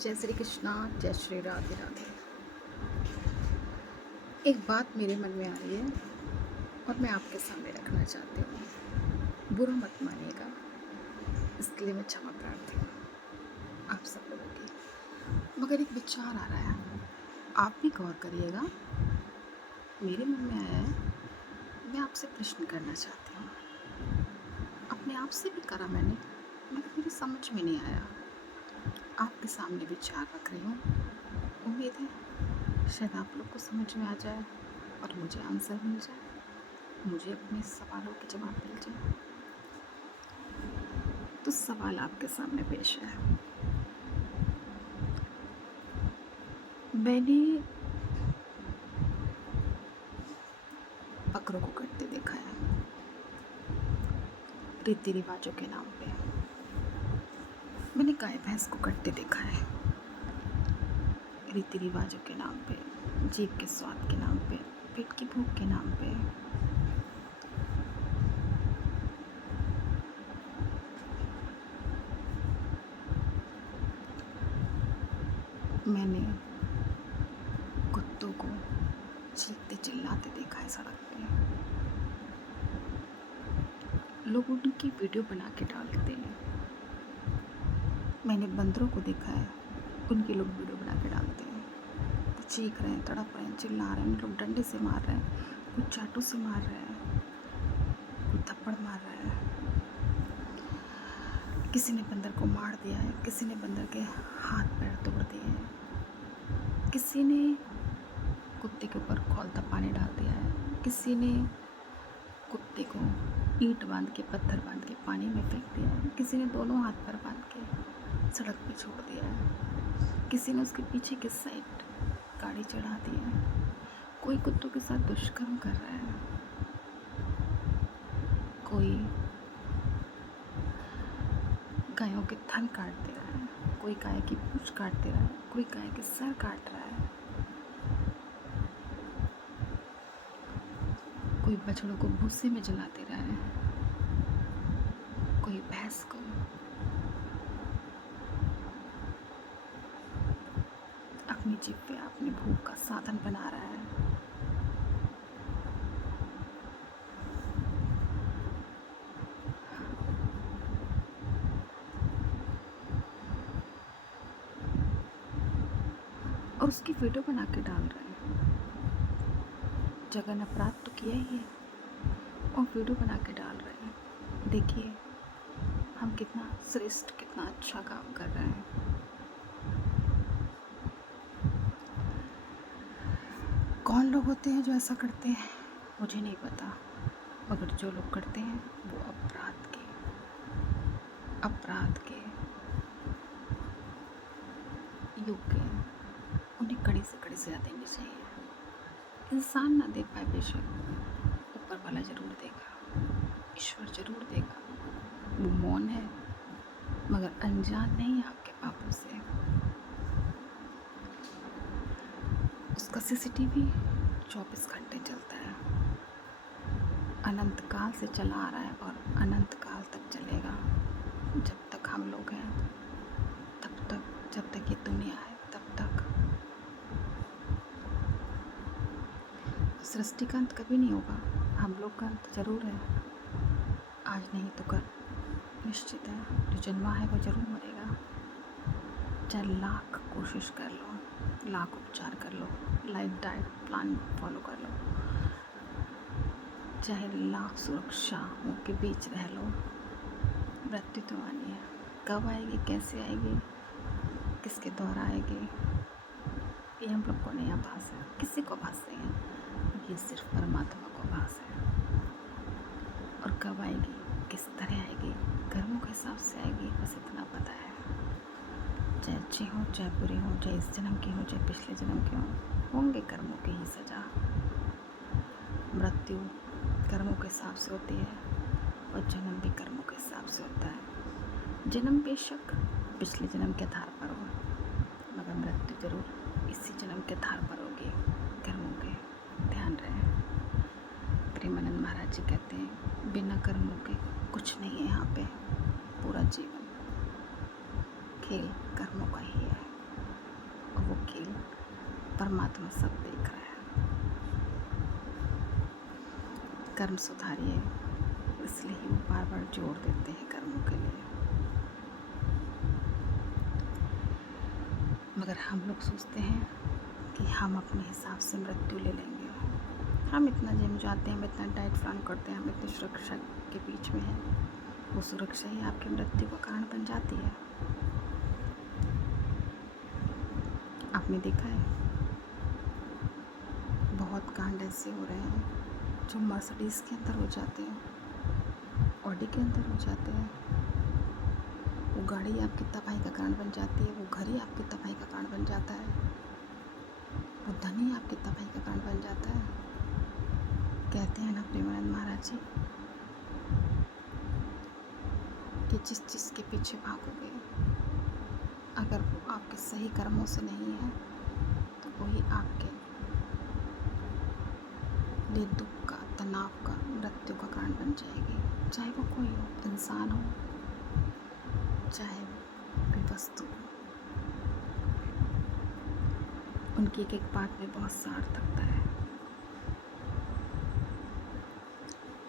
जय श्री कृष्णा, जय श्री राधे राधे। एक बात मेरे मन में आ रही है और मैं आपके सामने रखना चाहती हूँ। बुरा मत मानिएगा, इसके लिए मैं क्षमा प्रार्थी हूँ आप सब लोगों की। मगर एक विचार आ रहा है, आप भी गौर करिएगा। मेरे मन में आया है, मैं आपसे प्रश्न करना चाहती हूँ। अपने आप से भी करा मैंने, मगर मेरी समझ में नहीं आया। आपके सामने विचार रख रही हूँ, उम्मीद है शायद आप लोग को समझ में आ जाए और मुझे आंसर मिल जाए, मुझे अपने सवालों के जवाब मिल जाए। तो सवाल आपके सामने पेश है। मैंने बकरों को कटते देखा है रीति रिवाजों के नाम पे। मैंने गाय भैंस को कटते देखा है रीति रिवाजों के नाम पे, जीभ के स्वाद के नाम पे, पेट की भूख के नाम पे। मैंने कुत्तों को चीखते चिल्लाते देखा है सड़क पे। लोग उनकी वीडियो बना के डालते हैं। मैंने बंदरों को देखा है, उनके लोग वीडियो बना के डालते हैं। वो चीख रहे हैं, तड़प रहे हैं, चिल्ला रहे हैं, लोग डंडे से मार रहे हैं, कोई चाटू से मार रहे हैं, कोई थप्पड़ मार रहा है। किसी ने बंदर को मार दिया है, किसी ने बंदर के हाथ पैर तोड़ दिए हैं, किसी ने कुत्ते के ऊपर खौलता पानी डाल दिया है, किसी ने कुत्ते को ईंट बांध के, पत्थर बांध के पानी में फेंक दिया है, किसी ने दोनों हाथ पैर बांध के सड़क पे छोड़ दिया है, किसी ने उसके पीछे की साइड गाड़ी चढ़ा दी है। कोई कुत्तों के साथ दुष्कर्म कर रहा है, कोई गायों के थन काट दे रहा है, कोई गाय की पूंछ काट दे रहा है, कोई गाय के सर काट रहा है, कोई बछड़ों को भूसे में जला दे रहा है, कोई भैंस को अपनी जीभ पे अपनी भूख का साधन बना रहा है। और उसकी वीडियो बना के डाल रहे हैं। जघन्य अपराध तो किया ही है और वीडियो बना के डाल रहे हैं। देखिए हम कितना श्रेष्ठ, कितना अच्छा काम कर रहे हैं। कौन लोग होते हैं जो ऐसा करते हैं मुझे नहीं पता, मगर जो लोग करते हैं वो अपराध के योग्य हैं। उन्हें कड़ी से कड़ी सजा देनी चाहिए। इंसान ना दे पाए बेशक, ऊपर वाला जरूर देगा, ईश्वर जरूर देगा। वो मौन है मगर अनजान नहीं है आपके पापों से। उसका सीसीटीवी 24 घंटे चलता है, अनंत काल से चला आ रहा है और अनंत काल तक चलेगा। जब तक हम लोग हैं तब तक, जब तक ये दुनिया है तब तक। सृष्टि का अंत कभी नहीं होगा, हम लोग का अंत जरूर है। आज नहीं तो कल निश्चित है। जो जन्मा है वो जरूर मरेगा। चाहे लाख कोशिश कर लो, लाख उपचार कर लो, लाइफ डाइट प्लान फॉलो कर लो, चाहे लाख सुरक्षाओं के बीच रह लो, मृत्यु तो आनी है। कब आएगी, कैसे आएगी, किसके द्वारा आएगी, ये हम लोग को नहीं आभास है, किसी को आभास नहीं है। ये सिर्फ परमात्मा को आभास है। और कब आएगी, किस तरह आएगी, कर्मों के हिसाब से आएगी, बस इतना पता है। चाहे अच्छी हो, चाहे बुरी हो, चाहे इस जन्म की हो, चाहे पिछले जन्म की हो, होंगे कर्मों की ही सजा। मृत्यु कर्मों के हिसाब से होती है और जन्म भी कर्मों के हिसाब से होता है। जन्म बेशक पिछले जन्म के आधार पर हो, मगर मृत्यु जरूर इसी जन्म के आधार पर होगी, कर्मों के। ध्यान रहे। प्रेमानंद महाराज जी कहते हैं, बिना कर्मों के कुछ नहीं है यहाँ पे। पूरा जीवन खेल कर्मों का ही है। परमात्मा सब देख रहा है। कर्म सुधारिए, इसलिए ही वो बार बार जोड़ देते हैं कर्मों के लिए। मगर हम लोग सोचते हैं कि हम अपने हिसाब से मृत्यु ले लेंगे। हम इतना जिम जाते हैं, हम इतना डाइट प्लान करते हैं, हम इतनी सुरक्षा के बीच में हैं। वो सुरक्षा ही आपकी मृत्यु का कारण बन जाती है। आपने देखा है बहुत कांड ऐसे हो रहे हैं जो मर्सिडीज़ के अंदर हो जाते हैं, ऑडी के अंदर हो जाते हैं। वो गाड़ी आपकी तबाही का कारण बन जाती है, वो घर ही आपकी तबाही का कारण बन जाता है, वो धन ही आपकी तबाही का कारण बन जाता है। कहते हैं ना प्रेमानंद महाराज जी कि जिस चीज़ के पीछे भागोगे, अगर वो आपके सही कर्मों से नहीं है तो वही आपके लिए दुख का, तनाव का, मृत्यु का कारण बन जाएगी। चाहे वो कोई हो, इंसान हो, चाहे कोई वस्तु हो। उनकी एक एक बात में बहुत सार्थकता है।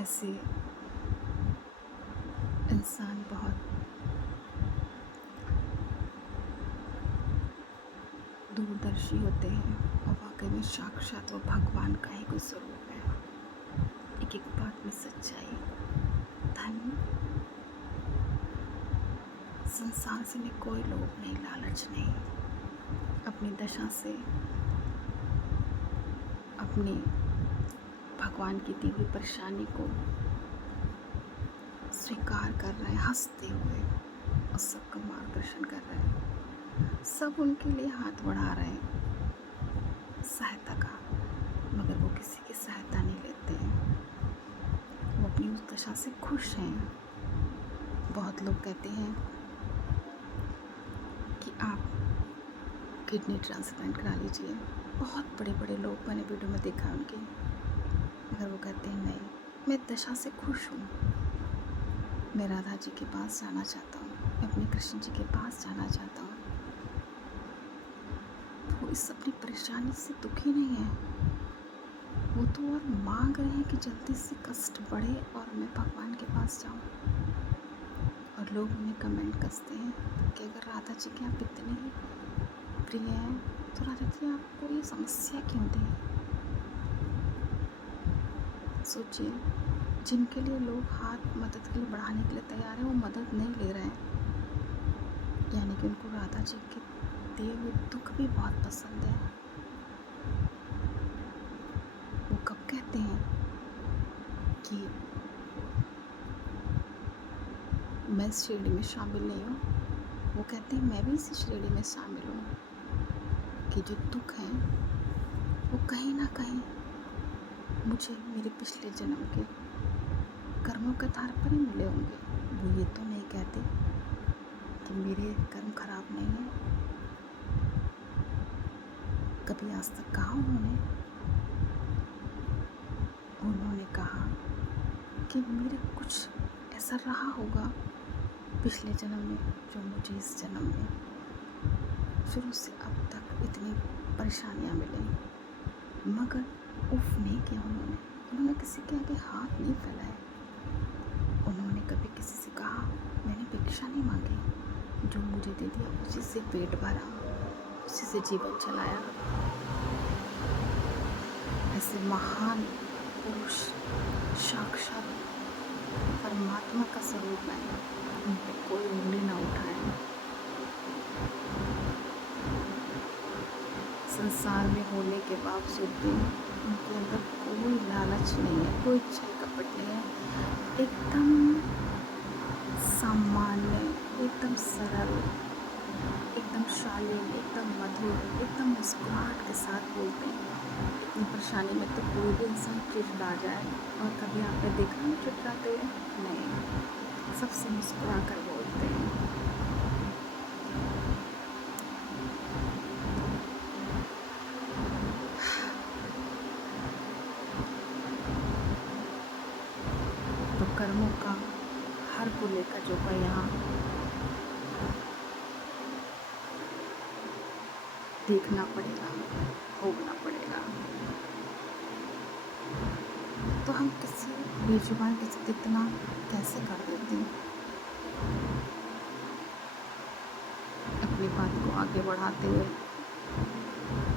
ऐसे इंसान बहुत दूरदर्शी होते हैं और वाकई में साक्षात वो भगवान का ही कोई स्वरूप है। एक एक बात में सच्चाई, धन, संसार से में कोई लोभ नहीं, लालच नहीं। अपनी दशा से अपनी भगवान की दी हुई परेशानी को स्वीकार कर रहे हैं, हंसते हुए, और सबका मार्गदर्शन कर रहे हैं। सब उनके लिए हाथ बढ़ा रहे हैं सहायता का, मगर वो किसी की सहायता नहीं लेते हैं। वो अपनी उस दशा से खुश हैं। बहुत लोग कहते हैं कि आप किडनी ट्रांसप्लांट करा लीजिए। बहुत बड़े बड़े लोग, मैंने वीडियो में देखा उनके, मगर वो कहते हैं नहीं, मैं दशा से खुश हूँ। मैं राधा जी के पास जाना चाहता हूँ, मैं अपने कृष्ण जी के पास जाना चाहता हूँ। वो इस अपनी परेशानी से दुखी नहीं है, वो तो और मांग रहे हैं कि जल्दी से कष्ट बढ़े और मैं भगवान के पास जाऊँ। और लोग उन्हें कमेंट कसते हैं कि अगर राधा जी के आप इतने ही प्रिय हैं तो राधा जी आपको ये समस्या क्यों दें। सोचिए, जिनके लिए लोग हाथ मदद के लिए बढ़ाने के लिए तैयार हैं, वो मदद नहीं ले रहे हैं। यानी कि उनको राधा जी के दिए हुए दुख भी बहुत पसंद है। वो कब कहते हैं कि मैं इस श्रेणी में शामिल नहीं हूँ, वो कहते हैं मैं भी इसी श्रेणी में शामिल हूँ कि जो दुख हैं वो कहीं ना कहीं मुझे मेरे पिछले जन्म के कर्मों के आधार पर ही मिले होंगे। वो ये तो नहीं कहते कि मेरे कर्म खराब नहीं हैं। कभी आज तक कहा उन्होंने कहा कि मेरे कुछ ऐसा रहा होगा पिछले जन्म में जो मुझे इस जन्म में शुरू से अब तक इतनी परेशानियाँ मिली। मगर उफ नहीं किया उन्होंने किसी के आगे हाथ नहीं फैलाए। उन्होंने कभी किसी से कहा, मैंने भिक्षा नहीं मांगी, जो मुझे दे दिया उसी से पेट भरा, उसी से जीवन चलाया। ऐसे महान पुरुष साक्षात परमात्मा का स्वरूप है, उन पर कोई उंगली ना उठाए। संसार में होने के बावजूद भी उनके अंदर कोई लालच नहीं है, कोई छल कपट नहीं है। एकदम सामान्य, एकदम सरल, एकदम शालीन, एकदम मधुर, एकदम मुस्कुराहट के साथ बोलते हैं। इतनी परेशानी में तो कोई भी इंसान चिड़चिड़ा जाए, और कभी आपने देखा नहीं चिड़चिड़ाते हुए? नहीं, सबसे मुस्कुरा कर बोलते हैं। तो कर्मों का हर को लेकर जो है यहाँ देखना पड़ेगा, भोगना पड़ेगा। तो हम किसी बेजुबान के साथ इतना कैसे कर देते हैं? अपनी बात को आगे बढ़ाते हुए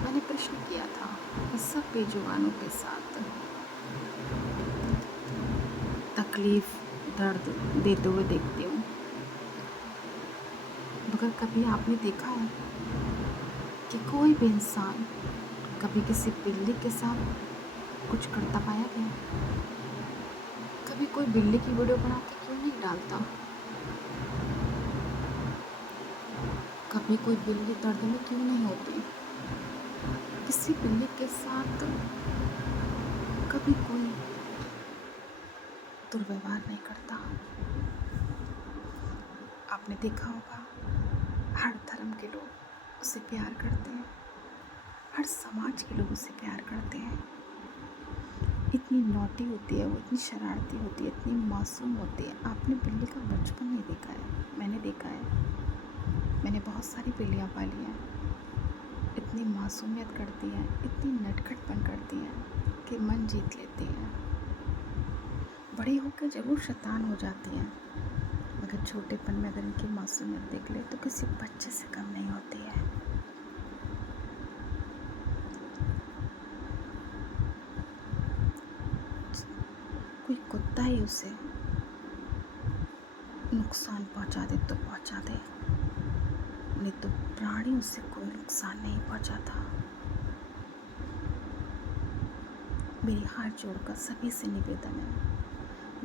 मैंने प्रश्न किया था, मैं सब बेजुबानों के साथ तकलीफ, दर्द देते हुए देखती हूँ, मगर कभी आपने देखा है कि कोई भी इंसान कभी किसी बिल्ली के साथ कुछ करता पाया गया? कभी कोई बिल्ली की वीडियो बना के क्यों नहीं डालता? कभी कोई बिल्ली दर्द में क्यों नहीं होती? किसी बिल्ली के साथ कभी कोई दुर्व्यवहार नहीं करता। आपने देखा होगा, हर धर्म के लोग उसे प्यार करते हैं, हर समाज के लोग उसे प्यार करते हैं। इतनी नॉटी होती है वो, इतनी शरारती होती है, इतनी मासूम होती है। आपने बिल्ली का बचपन नहीं देखा है, मैंने देखा है। मैंने बहुत सारी बिल्लियाँ पाली हैं। इतनी मासूमियत करती हैं, इतनी नटखटपन करती हैं कि मन जीत लेती हैं। बड़ी होकर ज़रूर शैतान हो जाती हैं, मगर छोटेपन में अगर इनकी मासूमियत देख ले तो किसी बच्चे से कम नहीं होती है। कोई कुत्ता ही उसे नुकसान पहुंचा दे तो पहुंचा दे, नहीं तो प्राणी उसे कोई नुकसान नहीं पहुंचाता। मेरी हाथ जोड़कर सभी से निवेदन है,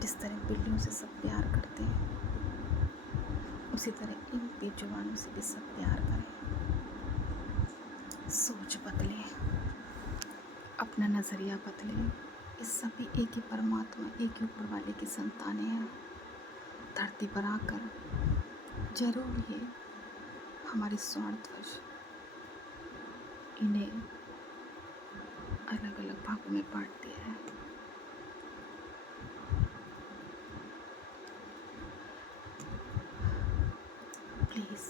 जिस तरह बिल्लियों से सब प्यार करते हैं, उसी तरह इन बेजुबानों से भी सब प्यार करें। सोच बदलें, अपना नज़रिया बदलें। ये सभी एक ही परमात्मा, एक ही ऊपर वाले की संतानें हैं। धरती पर आकर जरूर ये हमारे स्वार्थवश इन्हें अलग अलग भागों में बांट दिया है। प्लीज़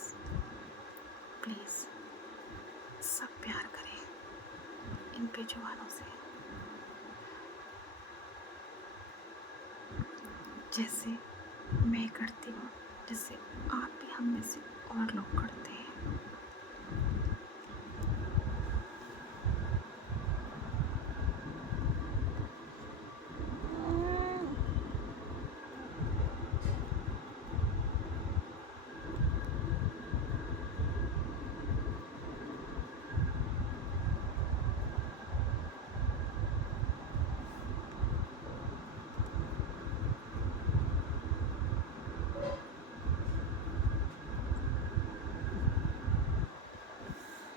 प्लीज़ सब प्यार करें इन बेजुबानों से, जैसे मैं करती हूँ, जैसे आप भी हम में से और लोग करते हैं।